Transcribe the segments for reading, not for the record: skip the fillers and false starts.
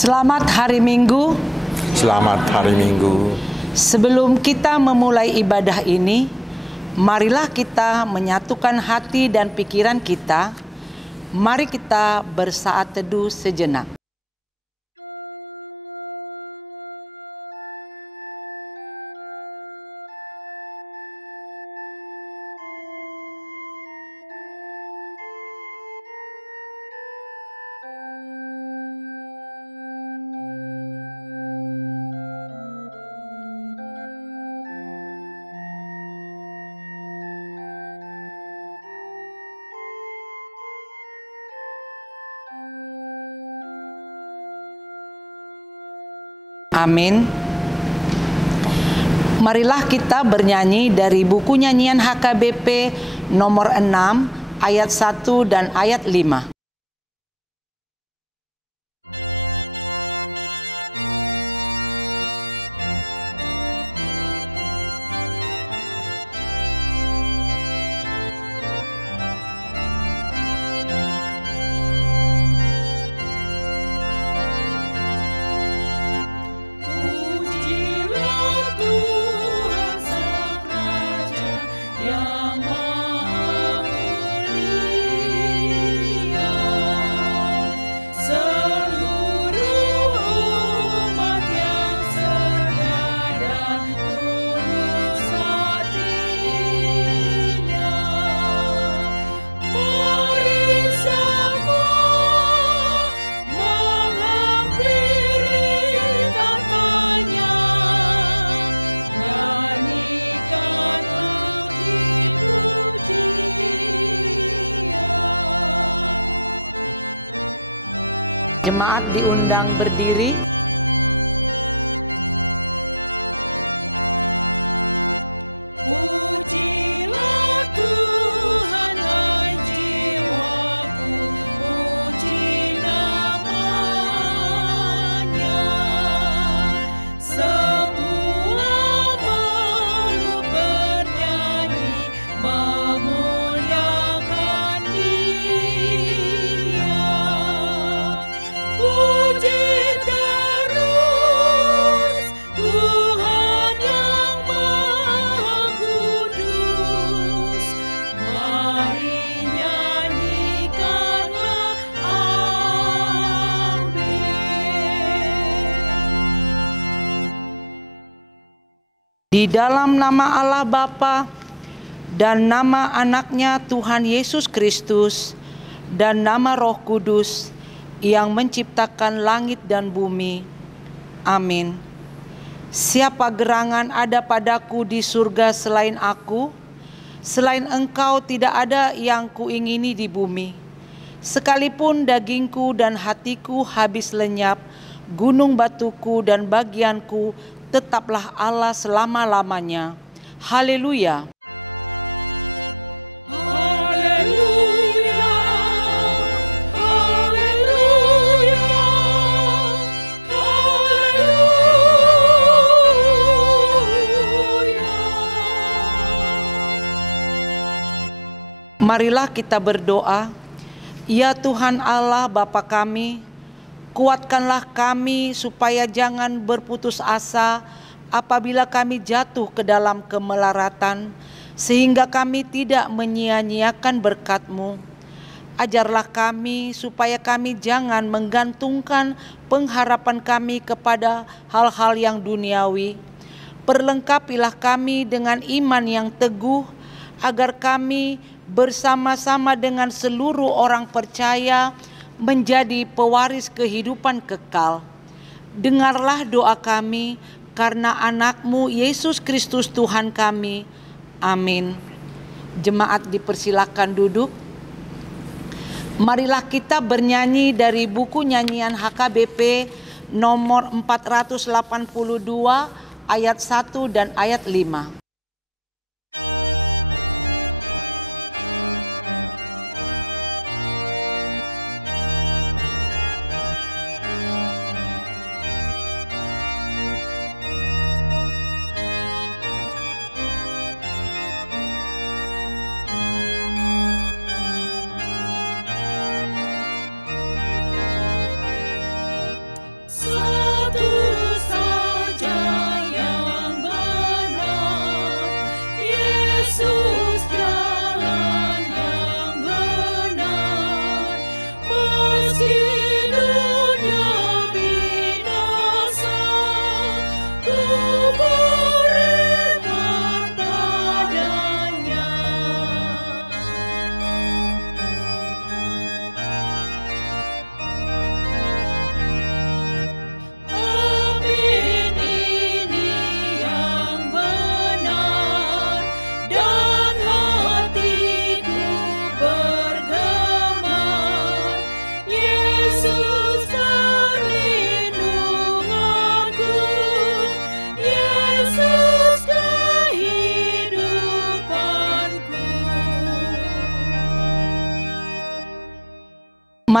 Selamat hari Minggu. Selamat hari Minggu. Sebelum kita memulai ibadah ini, marilah kita menyatukan hati dan pikiran kita. Mari kita bersaat teduh sejenak. Amin. Marilah kita bernyanyi dari buku nyanyian HKBP nomor 6 ayat 1 dan ayat 5. Jemaat diundang berdiri. Pujilah Tuhan, hai jiwaku, puji namanya. Semua makhluk bernyanyi, memuliakan Dia. Puji terus Tuhan yang Maha Kudus. Mari nyanyikanlah, amin. Di dalam nama Allah Bapa dan nama anaknya Tuhan Yesus Kristus dan nama Roh Kudus yang menciptakan langit dan bumi. Amin. Siapa gerangan ada padaku di surga selain aku? Selain Engkau tidak ada yang kuingini di bumi. Sekalipun dagingku dan hatiku habis lenyap, gunung batuku dan bagianku tetaplah Allah selama-lamanya. Haleluya. Haleluya, haleluya, haleluya. Marilah kita berdoa. Ya Tuhan Allah Bapa kami, kuatkanlah kami supaya jangan berputus asa apabila kami jatuh ke dalam kemelaratan, sehingga kami tidak menyia-nyiakan berkat-Mu. Ajarlah kami supaya kami jangan menggantungkan pengharapan kami kepada hal-hal yang duniawi. Perlengkapilah kami dengan iman yang teguh, agar kami bersama-sama dengan seluruh orang percaya menjadi pewaris kehidupan kekal. Dengarlah doa kami karena anak-Mu Yesus Kristus Tuhan kami. Amin. Jemaat dipersilakan duduk. Marilah kita bernyanyi dari buku nyanyian HKBP nomor 482 ayat 1 dan ayat 5.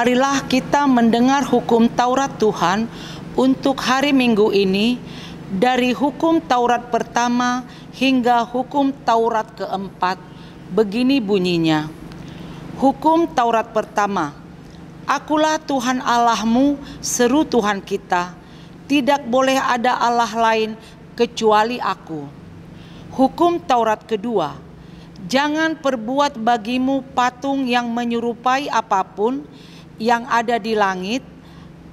Marilah kita mendengar hukum Taurat Tuhan untuk hari Minggu ini, dari hukum Taurat pertama hingga hukum Taurat keempat. Begini bunyinya. Hukum Taurat pertama. Akulah Tuhan Allahmu, seru Tuhan kita. Tidak boleh ada Allah lain kecuali aku. Hukum Taurat kedua. Jangan perbuat bagimu patung yang menyerupai apapun yang ada di langit,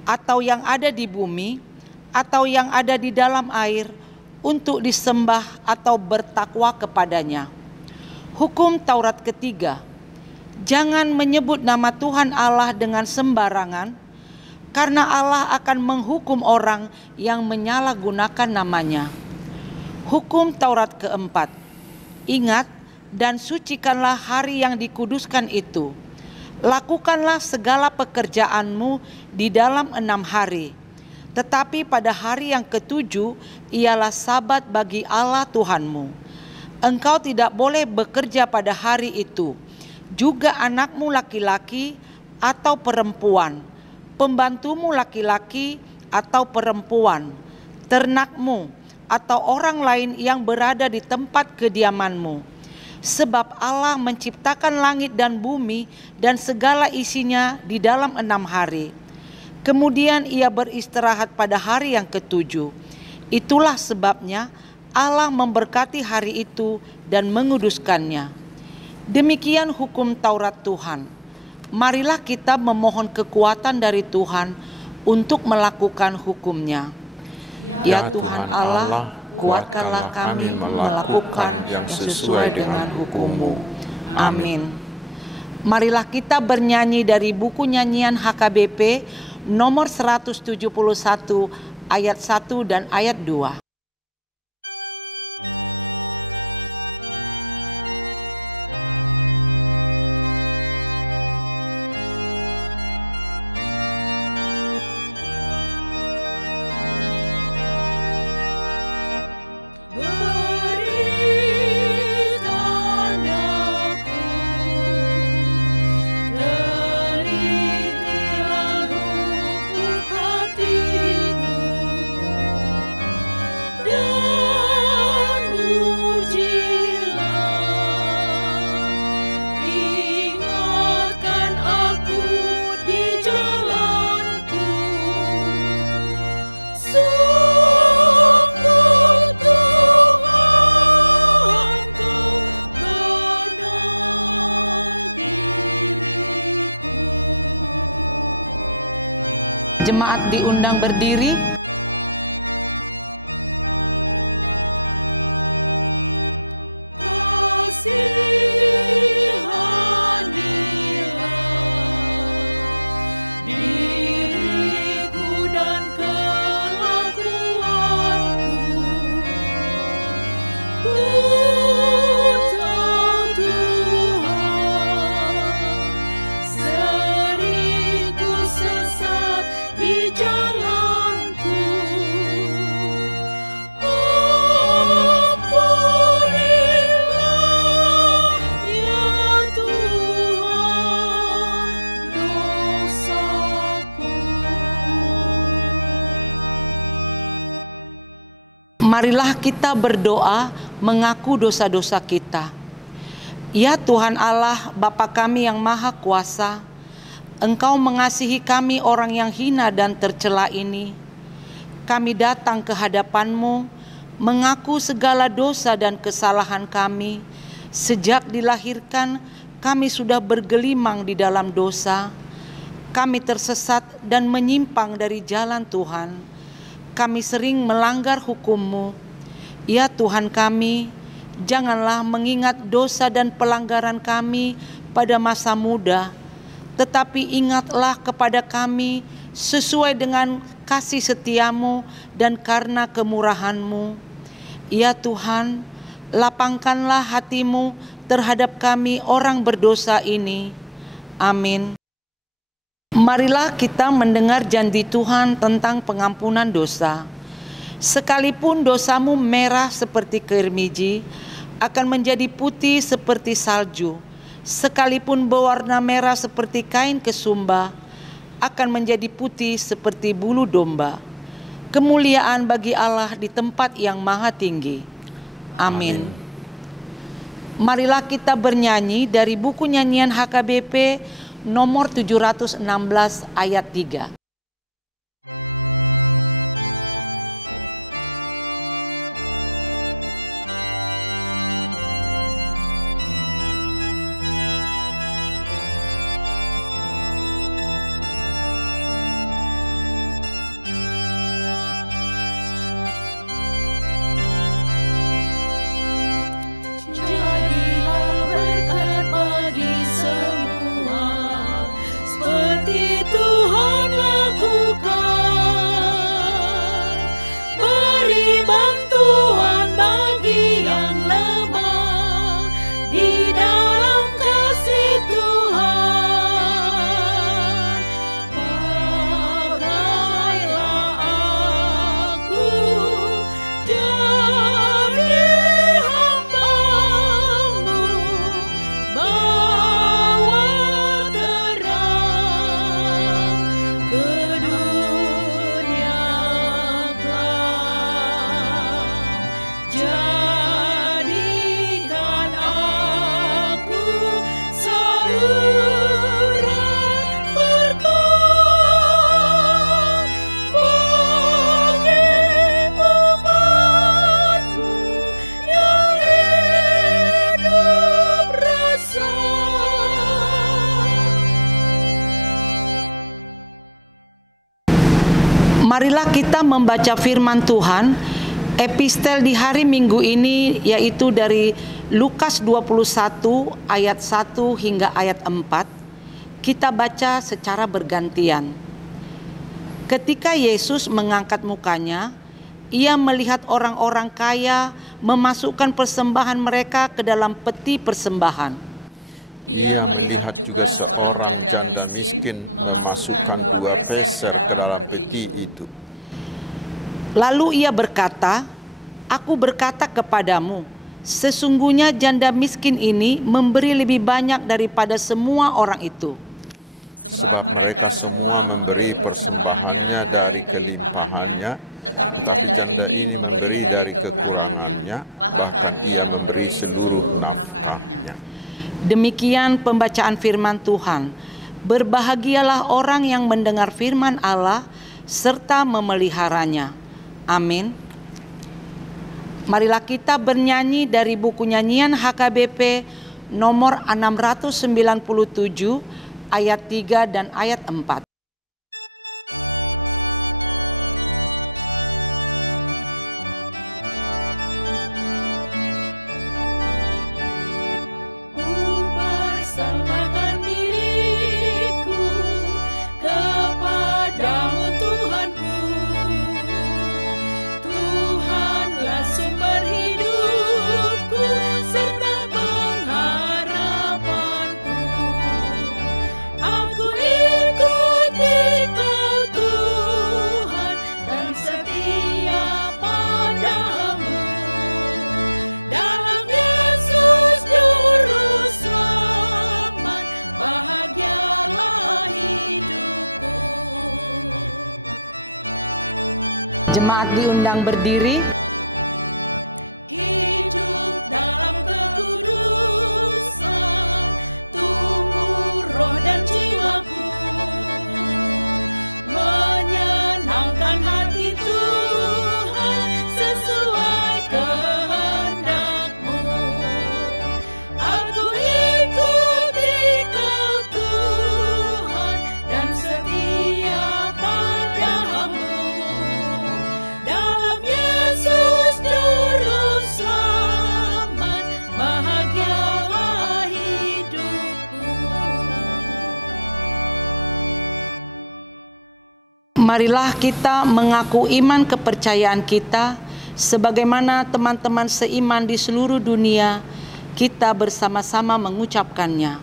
atau yang ada di bumi, atau yang ada di dalam air, untuk disembah atau bertakwa kepadanya. Hukum Taurat ketiga. Jangan menyebut nama Tuhan Allah dengan sembarangan, karena Allah akan menghukum orang yang menyalahgunakan namanya. Hukum Taurat keempat. Ingat dan sucikanlah hari yang dikuduskan itu. Lakukanlah segala pekerjaanmu di dalam 6 hari. Tetapi pada hari yang ketujuh ialah Sabat bagi Allah Tuhanmu. Engkau tidak boleh bekerja pada hari itu. Juga anakmu laki-laki atau perempuan, pembantumu laki-laki atau perempuan, ternakmu atau orang lain yang berada di tempat kediamanmu. Sebab Allah menciptakan langit dan bumi dan segala isinya di dalam 6 hari. Kemudian ia beristirahat pada hari yang ketujuh. Itulah sebabnya Allah memberkati hari itu dan menguduskannya. Demikian hukum Taurat Tuhan. Marilah kita memohon kekuatan dari Tuhan untuk melakukan hukumnya. Ya Tuhan Allah, kuatkanlah kami melakukan yang sesuai dengan hukum-Mu. Amin. Marilah kita bernyanyi dari buku nyanyian HKBP nomor 171 ayat 1 dan ayat 2. Jemaat diundang berdiri. Diriku dan kelakuanku, ku tahu Tuhan, seringku sesat di jalanku. Ampunilah ya Tuhan dosaku. Marilah kita berdoa mengaku dosa-dosa kita. Ya Tuhan Allah, Bapa kami yang Maha Kuasa, Engkau mengasihi kami orang yang hina dan tercela ini. Kami datang ke hadapan-Mu, mengaku segala dosa dan kesalahan kami. Sejak dilahirkan, kami sudah bergelimang di dalam dosa. Kami tersesat dan menyimpang dari jalan Tuhan. Kami sering melanggar hukum-Mu. Ya Tuhan kami, janganlah mengingat dosa dan pelanggaran kami pada masa muda, tetapi ingatlah kepada kami sesuai dengan kasih setia-Mu dan karena kemurahan-Mu. Ya Tuhan, lapangkanlah hati-Mu terhadap kami orang berdosa ini. Amin. Marilah kita mendengar janji Tuhan tentang pengampunan dosa. Sekalipun dosamu merah seperti kirmiji, akan menjadi putih seperti salju. Sekalipun berwarna merah seperti kain kesumba, akan menjadi putih seperti bulu domba. Kemuliaan bagi Allah di tempat yang maha tinggi. Amin. Marilah kita bernyanyi dari buku nyanyian HKBP nomor 716 ayat 3. Jadilah berkat bagi semua, seperti Tuhan lakukan. Beri bantuan bagi yang lemah di dalam kasih Tuhan. Pakailah aku jadi hamba-Mu, bawa terang ke dunia gelap. Jadikan aku saluran berkat bagi umat-Mu yang hidup rasa. Marilah kita membaca firman Tuhan, epistel di hari Minggu ini, yaitu dari Lukas 21 ayat 1 hingga ayat 4. Kita baca secara bergantian. Ketika Yesus mengangkat mukanya, ia melihat orang-orang kaya memasukkan persembahan mereka ke dalam peti persembahan. Ia melihat juga seorang janda miskin memasukkan 2 peser ke dalam peti itu. Lalu ia berkata, "Aku berkata kepadamu, sesungguhnya janda miskin ini memberi lebih banyak daripada semua orang itu. Sebab mereka semua memberi persembahannya dari kelimpahannya, tetapi janda ini memberi dari kekurangannya, bahkan ia memberi seluruh nafkahnya." Demikian pembacaan firman Tuhan. Berbahagialah orang yang mendengar firman Allah serta memeliharanya. Amin. Marilah kita bernyanyi dari buku nyanyian HKBP nomor 697 ayat 3 dan ayat 4. Persembahkan diriku kepadamu Tuhanku. Tuhanlah sumber hidupku serta pengharapanku. Aku ikuti Kau Tuhan dan setia padamu. Dalam Yesus Juru Selamat, bahagialah hidupku. Jemaat diundang berdiri. Hidup dalam kekudusan, tumbuh roh dan jiwaku, menyenangkan hati Tuhan sesuai kehendak-Mu. Aku ikuti Kau Tuhan dan setia padamu. Dalam Yesus Juru Selamat, bahagialah hidupku. Marilah kita mengaku iman kepercayaan kita sebagaimana teman-teman seiman di seluruh dunia. Kita bersama-sama mengucapkannya.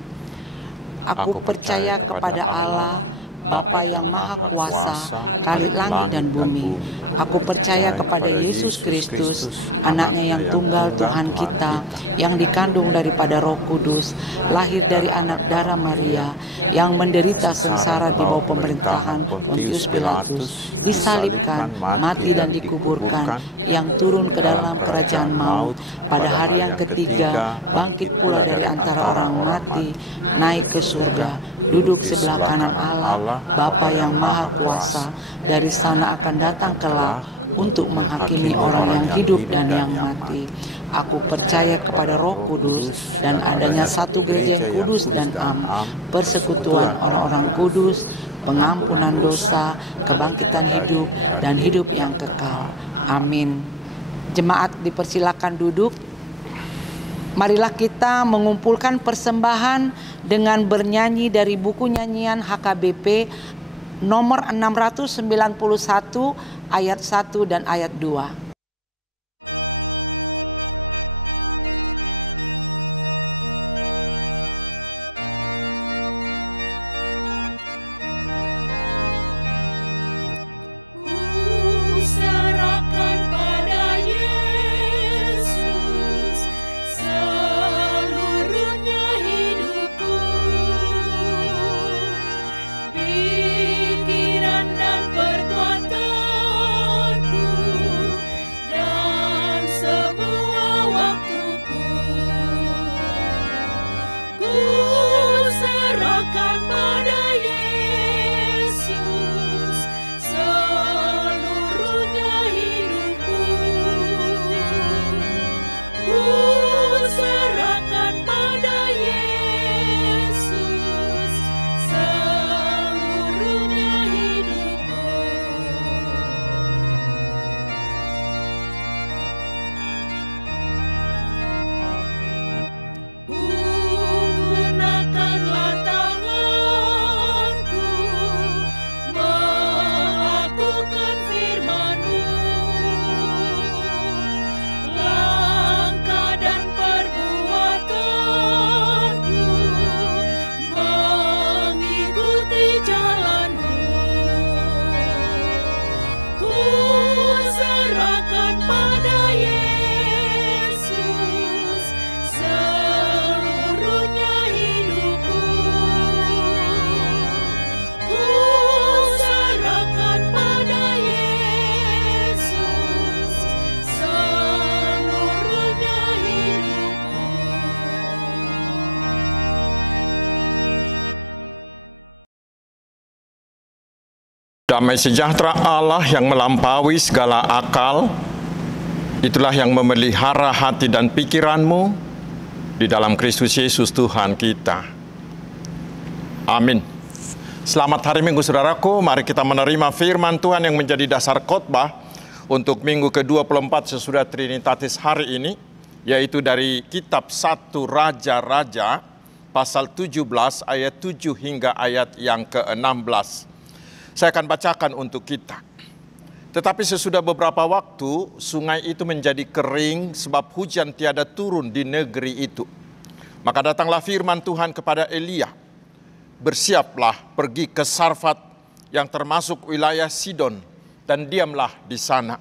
Aku percaya kepada Allah, Bapa yang Maha Kuasa, Khalik langit dan bumi. Aku percaya kepada Yesus Kristus, anaknya yang tunggal Tuhan kita, yang dikandung daripada Roh Kudus, lahir dari anak darah Maria, yang menderita sengsara di bawah pemerintahan Pontius Pilatus, disalibkan, mati dan dikuburkan, yang turun ke dalam kerajaan maut, pada hari yang ketiga bangkit pula dari antara orang mati, naik ke surga, duduk sebelah kanan Allah, Bapa yang Maha Kuasa. Dari sana akan datang kelak untuk menghakimi orang yang hidup dan yang mati. Aku percaya kepada Roh Kudus dan adanya satu gereja yang kudus dan am, persekutuan orang-orang kudus, pengampunan dosa, kebangkitan hidup dan hidup yang kekal. Amin. Jemaat dipersilakan duduk. Marilah kita mengumpulkan persembahan dengan bernyanyi dari buku nyanyian HKBP nomor 691 ayat 1 dan ayat 2. Damai sejahtera Allah yang melampaui segala akal, itulah yang memelihara hati dan pikiranmu di dalam Kristus Yesus Tuhan kita. Amin. Selamat hari Minggu saudaraku, mari kita menerima firman Tuhan yang menjadi dasar khotbah untuk minggu ke-24 sesudah Trinitatis hari ini, yaitu dari kitab 1 Raja-Raja pasal 17 ayat 7 hingga ayat yang ke-16. Saya akan bacakan untuk kita. Tetapi sesudah beberapa waktu, sungai itu menjadi kering sebab hujan tiada turun di negeri itu. Maka datanglah firman Tuhan kepada Elia, bersiaplah pergi ke Sarfat yang termasuk wilayah Sidon, dan diamlah di sana.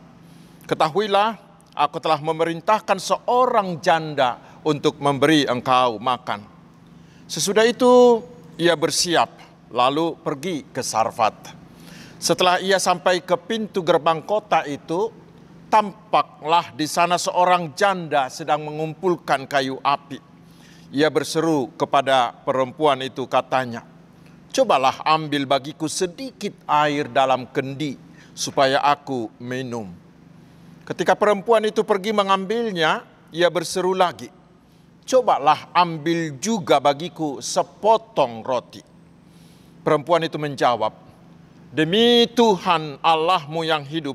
Ketahuilah, aku telah memerintahkan seorang janda untuk memberi engkau makan. Sesudah itu, ia bersiap, lalu pergi ke Sarfat. Setelah ia sampai ke pintu gerbang kota itu, tampaklah di sana seorang janda sedang mengumpulkan kayu api. Ia berseru kepada perempuan itu, katanya, "Cobalah ambil bagiku sedikit air dalam kendi, supaya aku minum." Ketika perempuan itu pergi mengambilnya, ia berseru lagi, "Cobalah ambil juga bagiku sepotong roti." Perempuan itu menjawab, "Demi Tuhan Allahmu yang hidup,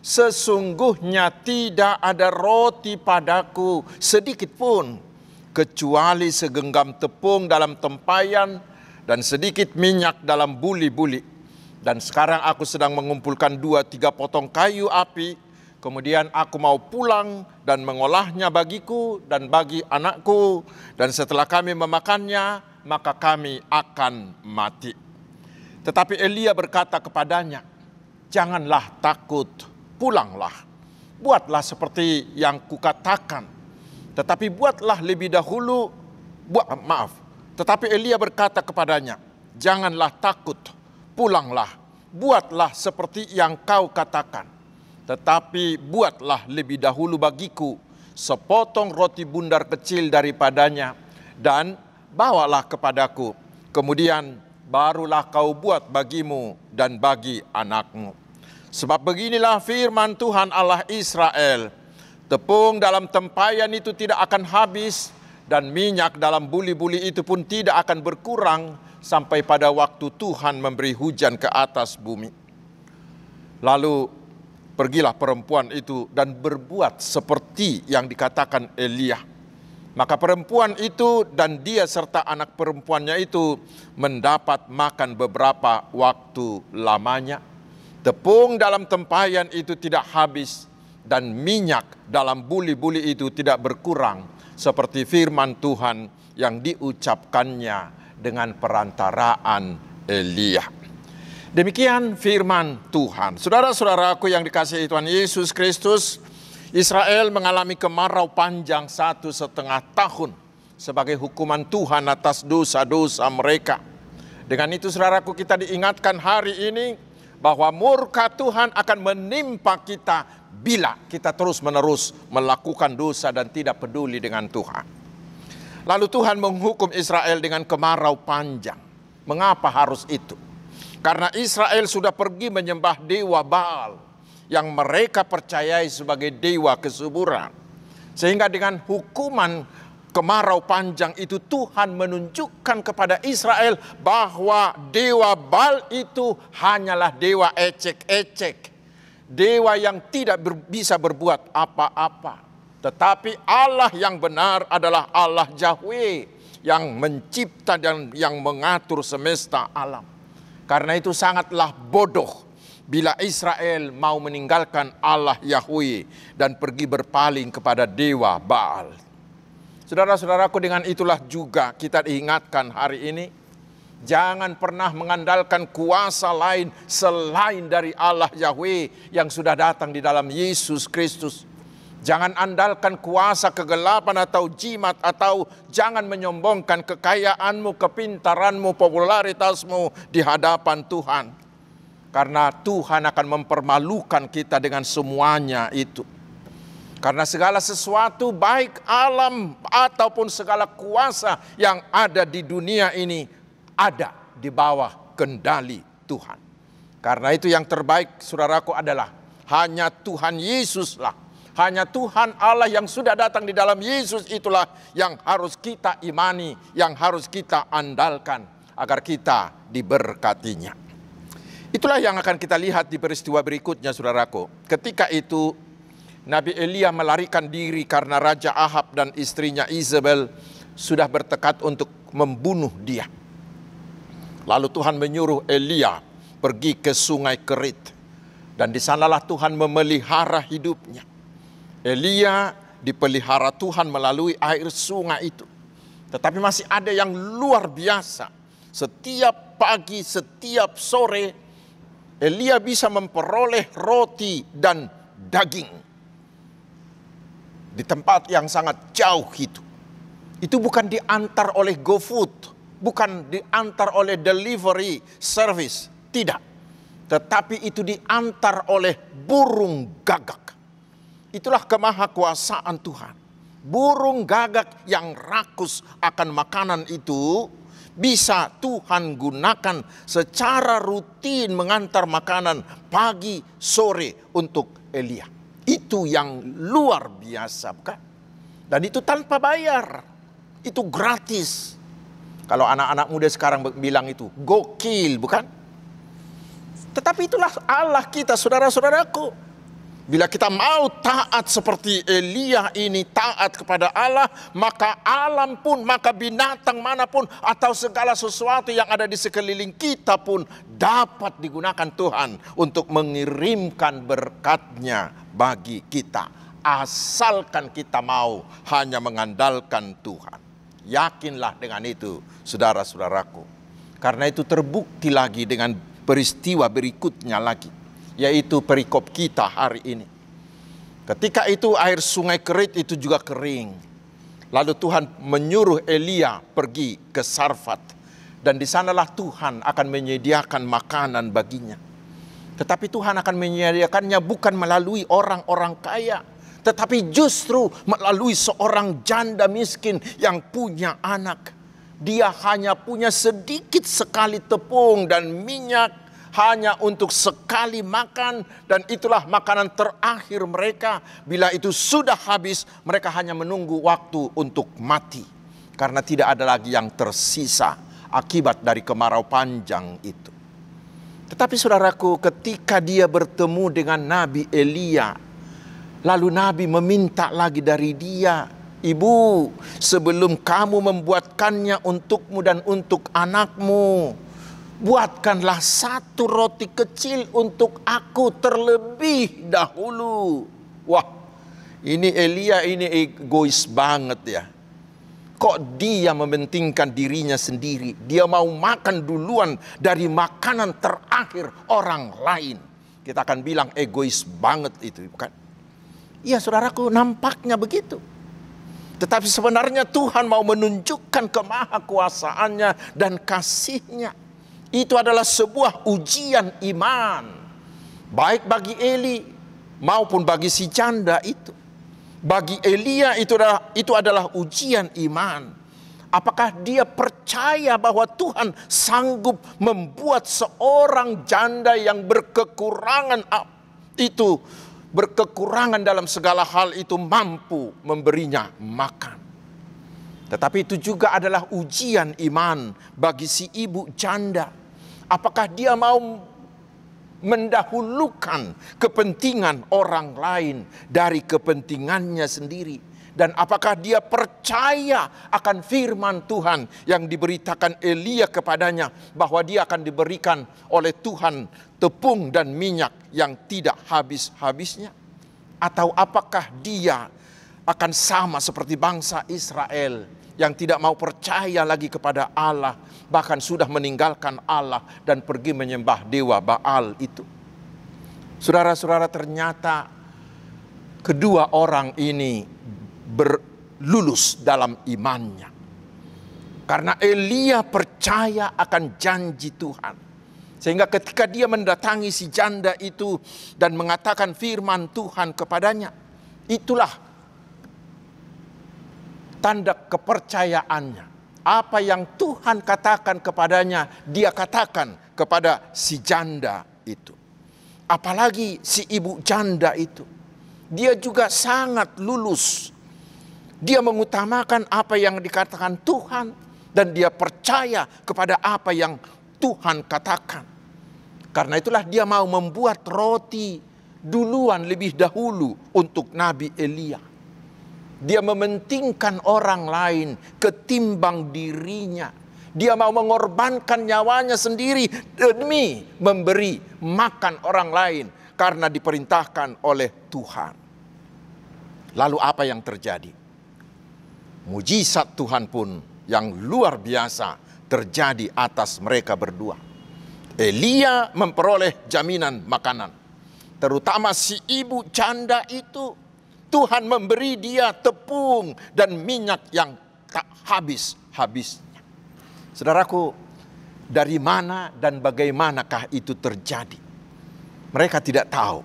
sesungguhnya tidak ada roti padaku sedikit pun, kecuali segenggam tepung dalam tempayan dan sedikit minyak dalam buli-buli. Dan sekarang aku sedang mengumpulkan 2-3 potong kayu api, kemudian aku mau pulang dan mengolahnya bagiku dan bagi anakku, dan setelah kami memakannya, maka kami akan mati." Tetapi Elia berkata kepadanya, "Janganlah takut, pulanglah. Buatlah seperti yang kukatakan. Tetapi buatlah lebih dahulu, Tetapi Elia berkata kepadanya, "Janganlah takut, pulanglah. Buatlah seperti yang kau katakan. Tetapi buatlah lebih dahulu bagiku sepotong roti bundar kecil daripadanya dan bawalah kepadaku. Kemudian barulah kau buat bagimu dan bagi anakmu. Sebab beginilah firman Tuhan Allah Israel, tepung dalam tempayan itu tidak akan habis, dan minyak dalam buli-buli itu pun tidak akan berkurang sampai pada waktu Tuhan memberi hujan ke atas bumi." Lalu pergilah perempuan itu dan berbuat seperti yang dikatakan Elia. Maka perempuan itu dan dia serta anak perempuannya itu mendapat makan beberapa waktu lamanya. Tepung dalam tempayan itu tidak habis, dan minyak dalam buli-buli itu tidak berkurang, seperti firman Tuhan yang diucapkannya dengan perantaraan Elia. Demikian firman Tuhan. Saudara-saudaraku yang dikasihi Tuhan Yesus Kristus, Israel mengalami kemarau panjang 1,5 tahun sebagai hukuman Tuhan atas dosa-dosa mereka. Dengan itu saudaraku, kita diingatkan hari ini bahwa murka Tuhan akan menimpa kita bila kita terus-menerus melakukan dosa dan tidak peduli dengan Tuhan. Lalu Tuhan menghukum Israel dengan kemarau panjang. Mengapa harus itu? Karena Israel sudah pergi menyembah dewa Baal yang mereka percayai sebagai dewa kesuburan. Sehingga dengan hukuman kemarau panjang itu Tuhan menunjukkan kepada Israel bahwa dewa Baal itu hanyalah dewa ecek-ecek. Dewa yang tidak bisa berbuat apa-apa. Tetapi Allah yang benar adalah Allah Yahweh yang mencipta dan yang mengatur semesta alam. Karena itu sangatlah bodoh bila Israel mau meninggalkan Allah Yahweh dan pergi berpaling kepada dewa Baal. Saudara-saudaraku, dengan itulah juga kita diingatkan hari ini, jangan pernah mengandalkan kuasa lain selain dari Allah Yahweh yang sudah datang di dalam Yesus Kristus. Jangan andalkan kuasa kegelapan atau jimat, atau jangan menyombongkan kekayaanmu, kepintaranmu, popularitasmu di hadapan Tuhan. Karena Tuhan akan mempermalukan kita dengan semuanya itu. Karena segala sesuatu baik alam ataupun segala kuasa yang ada di dunia ini ada di bawah kendali Tuhan. Karena itu yang terbaik saudaraku adalah hanya Tuhan Yesuslah. Hanya Tuhan Allah yang sudah datang di dalam Yesus itulah yang harus kita imani, yang harus kita andalkan agar kita diberkatinya. Itulah yang akan kita lihat di peristiwa berikutnya saudaraku. Ketika itu Nabi Elia melarikan diri karena Raja Ahab dan istrinya Isabel sudah bertekad untuk membunuh dia. Lalu Tuhan menyuruh Elia pergi ke sungai Kerit. Dan di sanalah Tuhan memelihara hidupnya. Elia dipelihara Tuhan melalui air sungai itu. Tetapi masih ada yang luar biasa. Setiap pagi, setiap sore, Elia bisa memperoleh roti dan daging. Di tempat yang sangat jauh itu. Itu bukan diantar oleh GoFood. Bukan diantar oleh delivery service. Tidak. Tetapi itu diantar oleh burung gagak. Itulah kemahakuasaan Tuhan. Burung gagak yang rakus akan makanan itu bisa Tuhan gunakan secara rutin mengantar makanan pagi sore untuk Elia. Itu yang luar biasa, bukan? Dan itu tanpa bayar. Itu gratis. Kalau anak-anak muda sekarang bilang itu gokil, bukan? Tetapi itulah Allah kita, saudara-saudaraku. Bila kita mau taat seperti Elia ini, taat kepada Allah, maka alam pun, maka binatang manapun, atau segala sesuatu yang ada di sekeliling kita pun dapat digunakan Tuhan untuk mengirimkan berkat-Nya bagi kita. Asalkan kita mau hanya mengandalkan Tuhan. Yakinlah dengan itu, saudara-saudaraku. Karena itu terbukti lagi dengan peristiwa berikutnya lagi, yaitu perikop kita hari ini. Ketika itu air sungai Kerit itu juga kering. Lalu Tuhan menyuruh Elia pergi ke Sarfat. Dan di sanalah Tuhan akan menyediakan makanan baginya. Tetapi Tuhan akan menyediakannya bukan melalui orang-orang kaya, tetapi justru melalui seorang janda miskin yang punya anak. Dia hanya punya sedikit sekali tepung dan minyak, hanya untuk sekali makan, dan itulah makanan terakhir mereka. Bila itu sudah habis, mereka hanya menunggu waktu untuk mati, karena tidak ada lagi yang tersisa akibat dari kemarau panjang itu. Tetapi saudaraku, ketika dia bertemu dengan Nabi Elia, lalu Nabi meminta lagi dari dia, "Ibu, sebelum kamu membuatkannya untukmu dan untuk anakmu, buatkanlah satu roti kecil untuk aku terlebih dahulu." Wah, ini Elia ini egois banget ya. Kok dia mementingkan dirinya sendiri? Dia mau makan duluan dari makanan terakhir orang lain. Kita akan bilang egois banget itu, bukan? Iya saudaraku, nampaknya begitu. Tetapi sebenarnya Tuhan mau menunjukkan kemahakuasaannya dan kasih-Nya. Itu adalah sebuah ujian iman, baik bagi Eli maupun bagi si janda itu. Bagi Elia itu adalah ujian iman. Apakah dia percaya bahwa Tuhan sanggup membuat seorang janda yang berkekurangan itu, berkekurangan dalam segala hal itu, mampu memberinya makan. Tetapi itu juga adalah ujian iman bagi si ibu janda. Apakah dia mau mendahulukan kepentingan orang lain dari kepentingannya sendiri? Dan apakah dia percaya akan firman Tuhan yang diberitakan Elia kepadanya, bahwa dia akan diberikan oleh Tuhan tepung dan minyak yang tidak habis-habisnya? Atau apakah dia akan sama seperti bangsa Israel yang tidak mau percaya lagi kepada Allah, bahkan sudah meninggalkan Allah dan pergi menyembah dewa Baal itu? Saudara-saudara, ternyata kedua orang ini berlulus dalam imannya. Karena Elia percaya akan janji Tuhan. Sehingga ketika dia mendatangi si janda itu dan mengatakan firman Tuhan kepadanya, itulah tanda kepercayaannya. Apa yang Tuhan katakan kepadanya, dia katakan kepada si janda itu. Apalagi si ibu janda itu, dia juga sangat lulus. Dia mengutamakan apa yang dikatakan Tuhan, dan dia percaya kepada apa yang Tuhan katakan. Karena itulah dia mau membuat roti duluan lebih dahulu untuk Nabi Elia. Dia mementingkan orang lain ketimbang dirinya. Dia mau mengorbankan nyawanya sendiri demi memberi makan orang lain karena diperintahkan oleh Tuhan. Lalu apa yang terjadi? Mujizat Tuhan pun yang luar biasa terjadi atas mereka berdua. Elia memperoleh jaminan makanan. Terutama si ibu janda itu, Tuhan memberi dia tepung dan minyak yang tak habis-habisnya. Saudaraku, dari mana dan bagaimanakah itu terjadi? Mereka tidak tahu.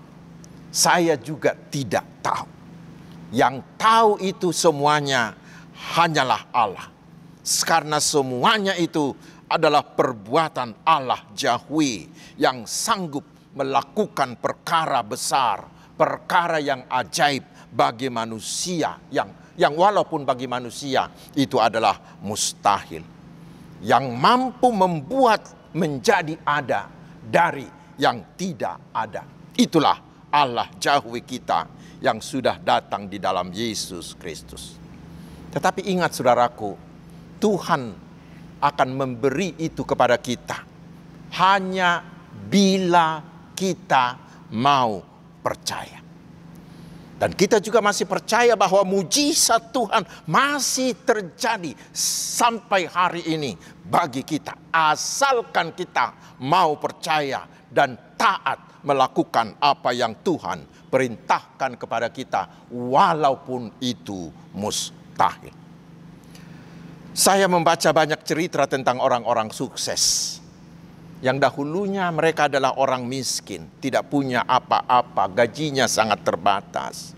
Saya juga tidak tahu. Yang tahu itu semuanya hanyalah Allah. Karena semuanya itu adalah perbuatan Allah Yahweh yang sanggup melakukan perkara besar, perkara yang ajaib bagi manusia, yang walaupun bagi manusia itu adalah mustahil. Yang mampu membuat menjadi ada dari yang tidak ada. Itulah Allah Yahweh kita yang sudah datang di dalam Yesus Kristus. Tetapi ingat saudaraku, Tuhan akan memberi itu kepada kita hanya bila kita mau percaya. Dan kita juga masih percaya bahwa mujizat Tuhan masih terjadi sampai hari ini bagi kita. Asalkan kita mau percaya dan taat melakukan apa yang Tuhan perintahkan kepada kita, walaupun itu mustahil. Saya membaca banyak cerita tentang orang-orang sukses yang dahulunya mereka adalah orang miskin, tidak punya apa-apa, gajinya sangat terbatas.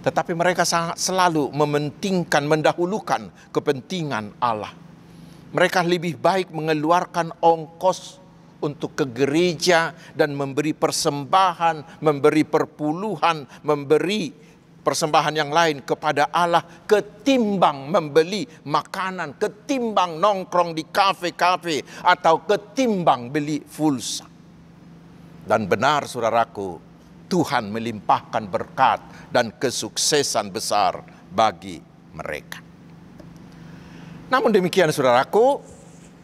Tetapi mereka selalu mementingkan, mendahulukan kepentingan Allah. Mereka lebih baik mengeluarkan ongkos untuk ke gereja dan memberi persembahan, memberi perpuluhan, memberi persembahan yang lain kepada Allah ketimbang membeli makanan, ketimbang nongkrong di kafe-kafe, atau ketimbang beli pulsa. Dan benar saudaraku, Tuhan melimpahkan berkat dan kesuksesan besar bagi mereka. Namun demikian saudaraku,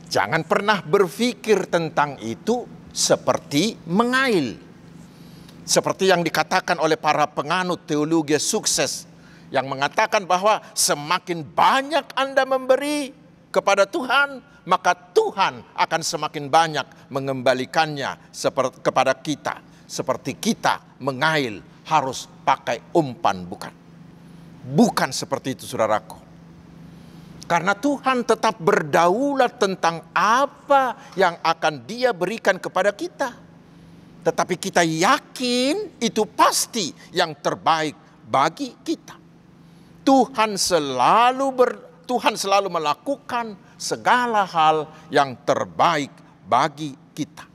jangan pernah berpikir tentang itu seperti mengail. Seperti yang dikatakan oleh para penganut teologi sukses yang mengatakan bahwa semakin banyak Anda memberi kepada Tuhan, maka Tuhan akan semakin banyak mengembalikannya kepada kita. Seperti kita mengail harus pakai umpan, bukan. Bukan seperti itu saudaraku. Karena Tuhan tetap berdaulat tentang apa yang akan Dia berikan kepada kita. Tetapi kita yakin itu pasti yang terbaik bagi kita. Tuhan selalu melakukan segala hal yang terbaik bagi kita.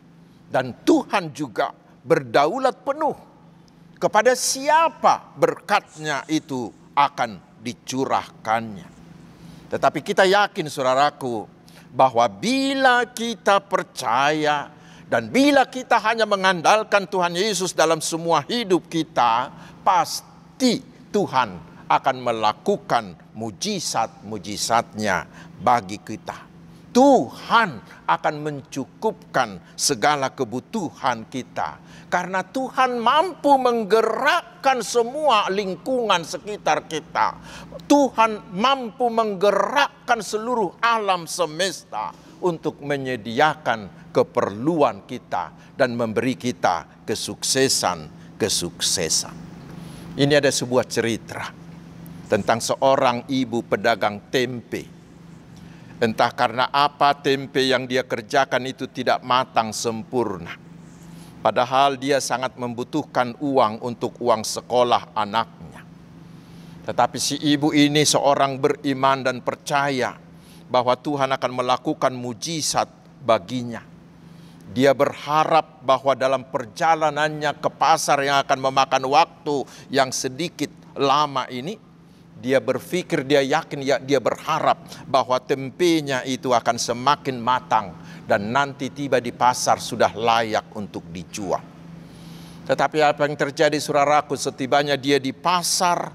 Dan Tuhan juga berdaulat penuh kepada siapa berkatnya itu akan dicurahkannya. Tetapi kita yakin saudaraku, bahwa bila kita percaya dan bila kita hanya mengandalkan Tuhan Yesus dalam semua hidup kita, pasti Tuhan akan melakukan mujizat-mujizatnya bagi kita. Tuhan akan mencukupkan segala kebutuhan kita. Karena Tuhan mampu menggerakkan semua lingkungan sekitar kita. Tuhan mampu menggerakkan seluruh alam semesta untuk menyediakan keperluan kita dan memberi kita kesuksesan. Ini ada sebuah cerita tentang seorang ibu pedagang tempe. Entah karena apa tempe yang dia kerjakan itu tidak matang sempurna. Padahal dia sangat membutuhkan uang untuk uang sekolah anaknya. Tetapi si ibu ini seorang beriman dan percaya bahwa Tuhan akan melakukan mujizat baginya. Dia berharap bahwa dalam perjalanannya ke pasar yang akan memakan waktu yang sedikit lama ini, dia berpikir, dia yakin, dia berharap bahwa tempenya itu akan semakin matang dan nanti tiba di pasar sudah layak untuk dijual. Tetapi apa yang terjadi saudaraku, setibanya dia di pasar,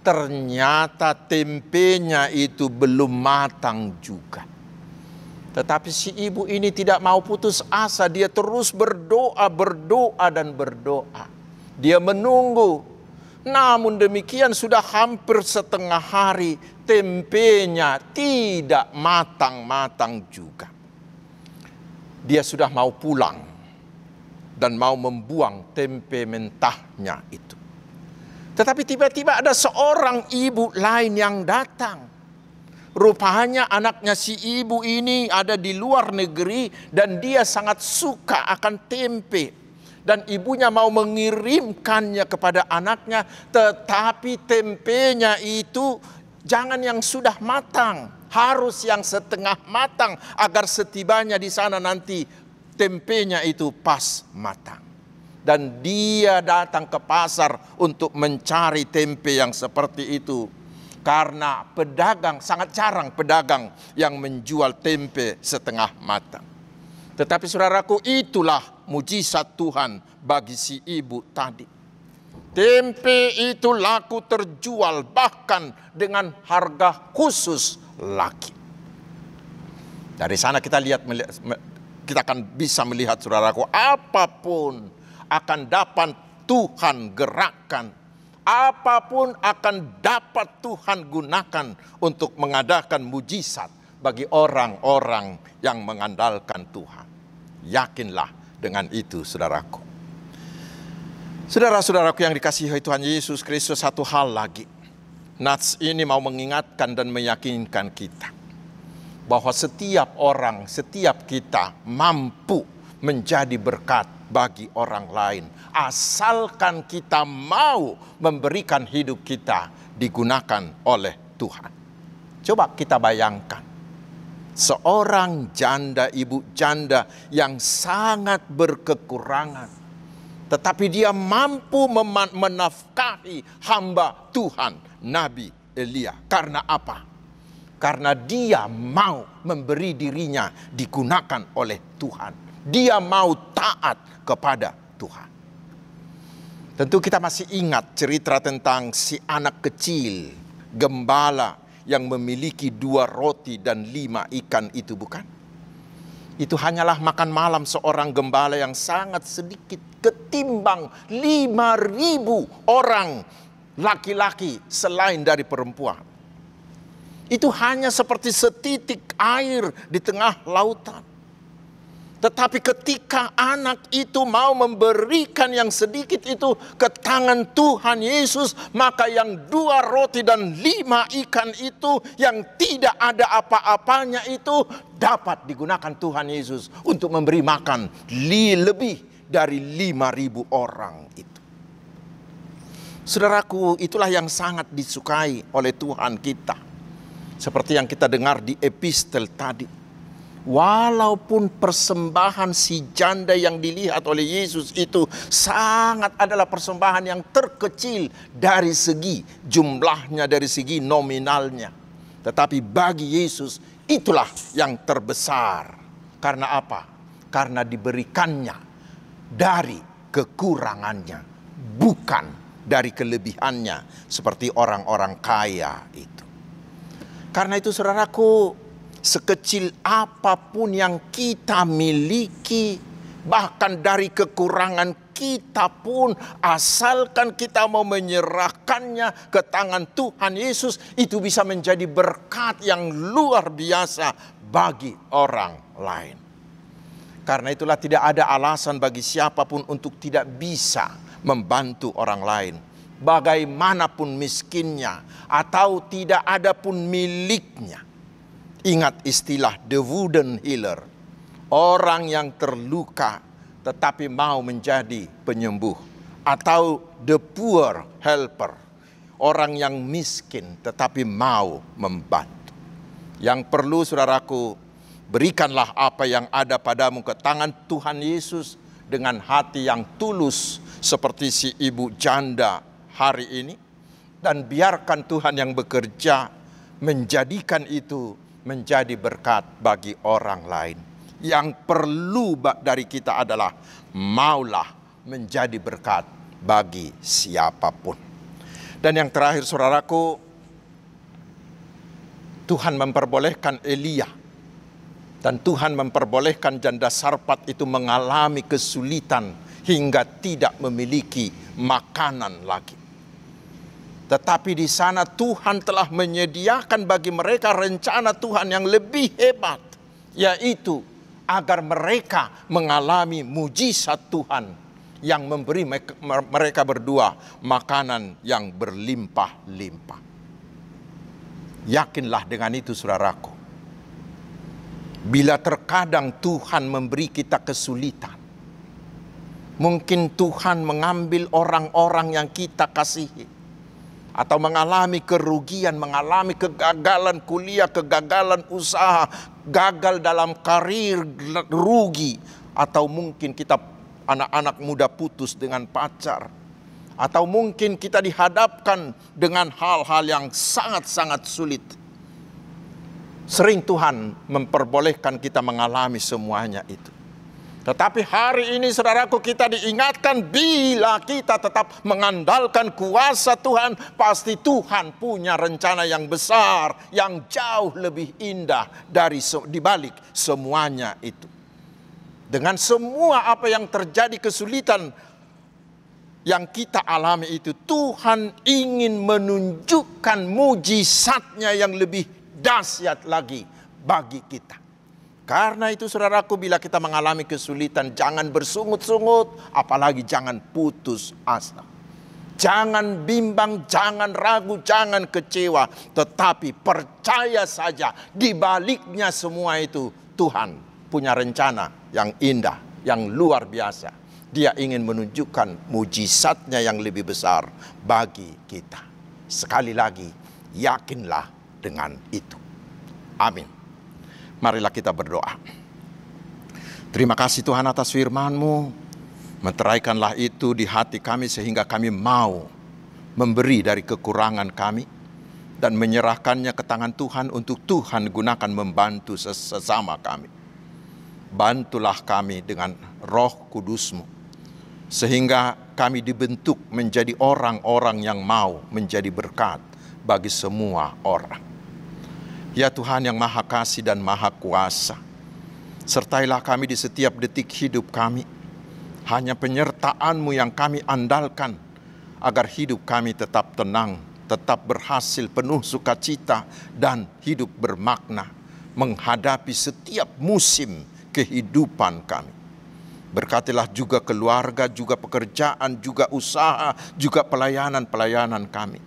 ternyata tempenya itu belum matang juga. Tetapi si ibu ini tidak mau putus asa, dia terus berdoa dan berdoa. Dia menunggu. Namun demikian sudah hampir setengah hari, tempenya tidak matang-matang juga. Dia sudah mau pulang dan mau membuang tempe mentahnya itu. Tetapi tiba-tiba ada seorang ibu lain yang datang. Rupanya anaknya si ibu ini ada di luar negeri dan dia sangat suka akan tempe. Dan ibunya mau mengirimkannya kepada anaknya, tetapi tempenya itu jangan yang sudah matang, harus yang setengah matang agar setibanya di sana nanti tempenya itu pas matang. Dan dia datang ke pasar untuk mencari tempe yang seperti itu. Karena pedagang, sangat jarang pedagang yang menjual tempe setengah matang. Tetapi saudaraku, itulah mujizat Tuhan bagi si ibu tadi. Tempe itu laku terjual bahkan dengan harga khusus lagi. Dari sana kita akan bisa melihat saudaraku, apapun akan dapat Tuhan gerakkan. apapun akan dapat Tuhan gunakan untuk mengadakan mujizat bagi orang-orang yang mengandalkan Tuhan. Yakinlah dengan itu, saudaraku. Saudara-saudaraku yang dikasihi Tuhan Yesus Kristus, satu hal lagi. Nats ini mau mengingatkan dan meyakinkan kita bahwa setiap orang, setiap kita mampu menjadi berkat bagi orang lain, asalkan kita mau memberikan hidup kita digunakan oleh Tuhan. Coba kita bayangkan, seorang janda, ibu janda yang sangat berkekurangan, tetapi dia mampu menafkahi hamba Tuhan, Nabi Elia. Karena apa? Karena dia mau memberi dirinya digunakan oleh Tuhan. Dia mau taat kepada Tuhan. Tentu kita masih ingat cerita tentang si anak kecil, gembala yang memiliki 2 roti dan 5 ikan itu, bukan? Itu hanyalah makan malam seorang gembala yang sangat sedikit ketimbang 5.000 orang laki-laki selain dari perempuan. Itu hanya seperti setitik air di tengah lautan. Tetapi ketika anak itu mau memberikan yang sedikit itu ke tangan Tuhan Yesus, maka yang 2 roti dan 5 ikan itu yang tidak ada apa-apanya itu dapat digunakan Tuhan Yesus untuk memberi makan lebih dari 5.000 orang itu. Saudaraku, itulah yang sangat disukai oleh Tuhan kita. Seperti yang kita dengar di epistel tadi. Walaupun persembahan si janda yang dilihat oleh Yesus itu sangat adalah persembahan yang terkecil dari segi jumlahnya, dari segi nominalnya. Tetapi bagi Yesus itulah yang terbesar. Karena apa? Karena diberikannya dari kekurangannya, bukan dari kelebihannya seperti orang-orang kaya itu. Karena itu saudaraku, sekecil apapun yang kita miliki, bahkan dari kekurangan kita pun, asalkan kita mau menyerahkannya ke tangan Tuhan Yesus, itu bisa menjadi berkat yang luar biasa bagi orang lain. Karena itulah tidak ada alasan bagi siapapun untuk tidak bisa membantu orang lain. Bagaimanapun miskinnya atau tidak ada pun miliknya. Ingat istilah the wooden healer. Orang yang terluka tetapi mau menjadi penyembuh. Atau the poor helper. Orang yang miskin tetapi mau membantu. Yang perlu saudaraku, berikanlah apa yang ada padamu ke tangan Tuhan Yesus dengan hati yang tulus seperti si ibu janda hari ini. Dan biarkan Tuhan yang bekerja menjadikan itu menjadi berkat bagi orang lain. Yang perlu dari kita adalah maulah menjadi berkat bagi siapapun. Dan yang terakhir saudaraku, Tuhan memperbolehkan Elia dan Tuhan memperbolehkan janda Sarpat itu mengalami kesulitan hingga tidak memiliki makanan lagi. Tetapi di sana Tuhan telah menyediakan bagi mereka rencana Tuhan yang lebih hebat, yaitu agar mereka mengalami mujizat Tuhan yang memberi mereka berdua makanan yang berlimpah-limpah. Yakinlah dengan itu saudaraku. Bila terkadang Tuhan memberi kita kesulitan, mungkin Tuhan mengambil orang-orang yang kita kasihi, atau mengalami kerugian, mengalami kegagalan kuliah, kegagalan usaha, gagal dalam karir, rugi. Atau mungkin kita anak-anak muda putus dengan pacar. Atau mungkin kita dihadapkan dengan hal-hal yang sangat-sangat sulit. Sering Tuhan memperbolehkan kita mengalami semuanya itu. Tetapi hari ini saudaraku, kita diingatkan bila kita tetap mengandalkan kuasa Tuhan, pasti Tuhan punya rencana yang besar, yang jauh lebih indah dari dibalik semuanya itu. Dengan semua apa yang terjadi kesulitan, yang kita alami itu, Tuhan ingin menunjukkan mujizatnya yang lebih dahsyat lagi bagi kita. Karena itu saudaraku, bila kita mengalami kesulitan, jangan bersungut-sungut, apalagi jangan putus asa. Jangan bimbang, jangan ragu, jangan kecewa, tetapi percaya saja di baliknya semua itu Tuhan punya rencana yang indah, yang luar biasa. Dia ingin menunjukkan mujizatnya yang lebih besar bagi kita. Sekali lagi, yakinlah dengan itu. Amin. Marilah kita berdoa. Terima kasih Tuhan atas firman-Mu. Menteraikanlah itu di hati kami sehingga kami mau memberi dari kekurangan kami dan menyerahkannya ke tangan Tuhan untuk Tuhan gunakan membantu sesama kami. Bantulah kami dengan Roh Kudus-Mu sehingga kami dibentuk menjadi orang-orang yang mau menjadi berkat bagi semua orang. Ya Tuhan yang Maha Kasih dan Maha Kuasa, sertailah kami di setiap detik hidup kami. Hanya penyertaan-Mu yang kami andalkan, agar hidup kami tetap tenang, tetap berhasil, penuh sukacita, dan hidup bermakna, menghadapi setiap musim kehidupan kami. Berkatilah juga keluarga, juga pekerjaan, juga usaha, juga pelayanan-pelayanan kami.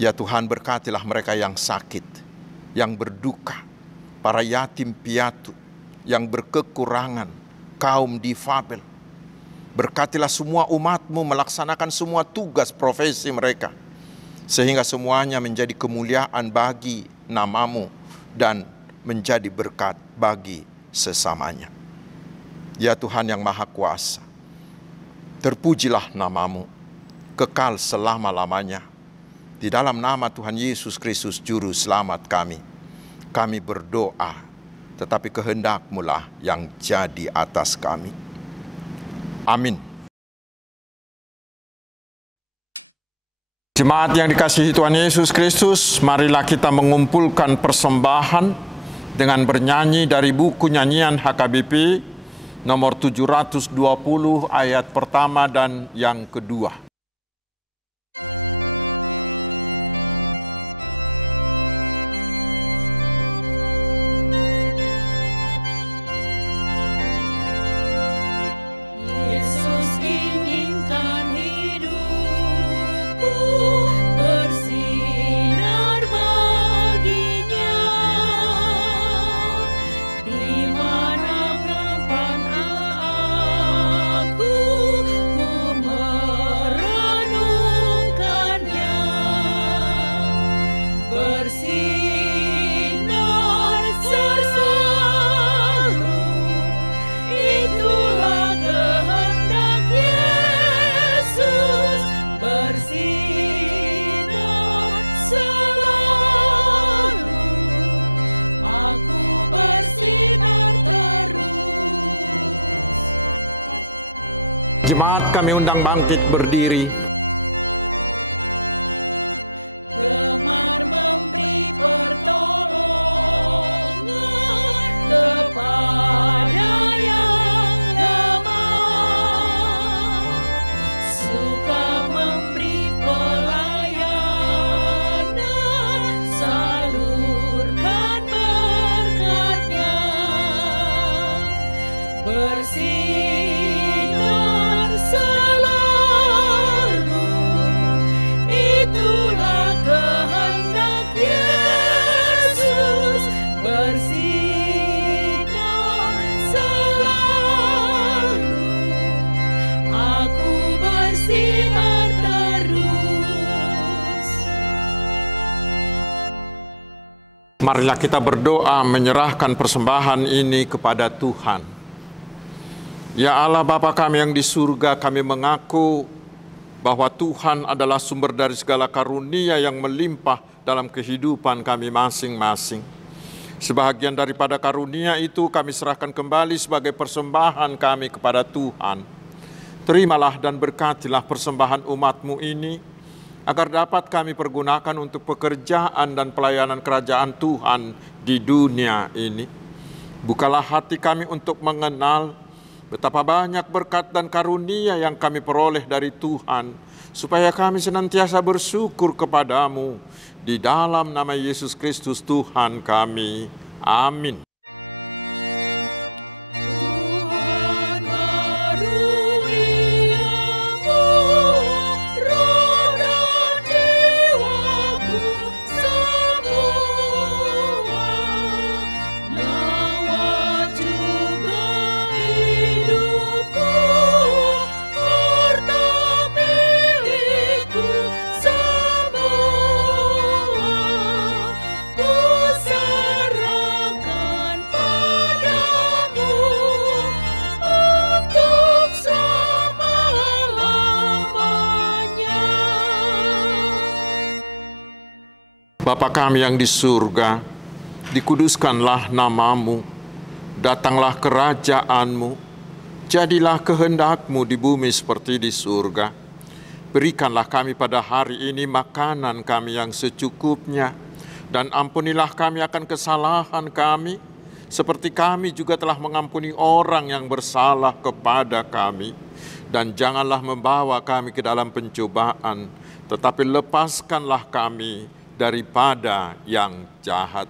Ya Tuhan, berkatilah mereka yang sakit, yang berduka, para yatim piatu, yang berkekurangan, kaum difabel. Berkatilah semua umat-Mu melaksanakan semua tugas profesi mereka, sehingga semuanya menjadi kemuliaan bagi nama-Mu dan menjadi berkat bagi sesamanya. Ya Tuhan yang Maha Kuasa, terpujilah nama-Mu, kekal selama-lamanya. Di dalam nama Tuhan Yesus Kristus Juru Selamat kami berdoa, tetapi kehendak-Mu lah yang jadi atas kami. Amin. Jemaat yang dikasihi Tuhan Yesus Kristus, marilah kita mengumpulkan persembahan dengan bernyanyi dari buku nyanyian HKBP nomor 720 ayat pertama dan yang kedua. Jemaat kami undang bangkit berdiri. Gemar memberi pertolongan kepada yang lemah, suka memberi pelayanan, salurkan berkat-Nya, bersinar selalu, itulah kehendak Yesus, bersinar selalu, aku bersinar terus. Marilah kita berdoa menyerahkan persembahan ini kepada Tuhan. Ya Allah Bapa kami yang di surga, kami mengaku bahwa Tuhan adalah sumber dari segala karunia yang melimpah dalam kehidupan kami masing-masing. Sebahagian daripada karunia itu kami serahkan kembali sebagai persembahan kami kepada Tuhan. Terimalah dan berkatilah persembahan umat-Mu ini, agar dapat kami pergunakan untuk pekerjaan dan pelayanan kerajaan Tuhan di dunia ini. Bukalah hati kami untuk mengenal Betapa banyak berkat dan karunia yang kami peroleh dari Tuhan, supaya kami senantiasa bersyukur kepadamu. Di dalam nama Yesus Kristus Tuhan kami. Amin. Bapa kami yang di surga, dikuduskanlah namamu, datanglah kerajaanmu, jadilah kehendakmu di bumi seperti di surga. Berikanlah kami pada hari ini makanan kami yang secukupnya, dan ampunilah kami akan kesalahan kami, seperti kami juga telah mengampuni orang yang bersalah kepada kami. Dan janganlah membawa kami ke dalam pencobaan, tetapi lepaskanlah kami daripada yang jahat.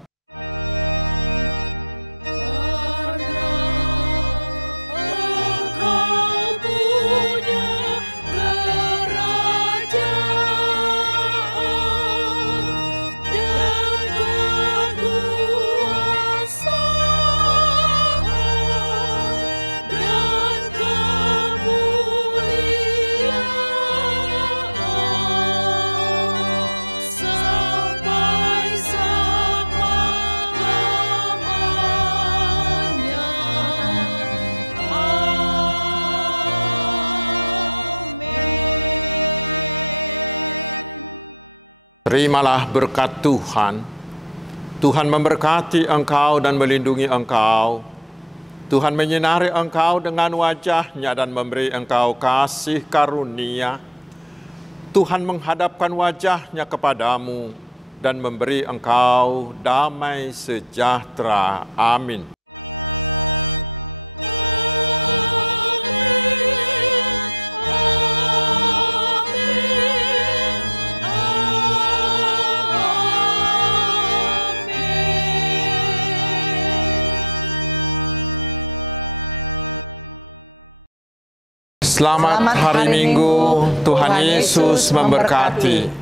Terimalah berkat Tuhan. Tuhan memberkati engkau dan melindungi engkau. Tuhan menyinari engkau dengan wajah-Nya dan memberi engkau kasih karunia. Tuhan menghadapkan wajah-Nya kepadamu dan memberi engkau damai sejahtera. Amin. Selamat hari Minggu, Tuhan Yesus memberkati.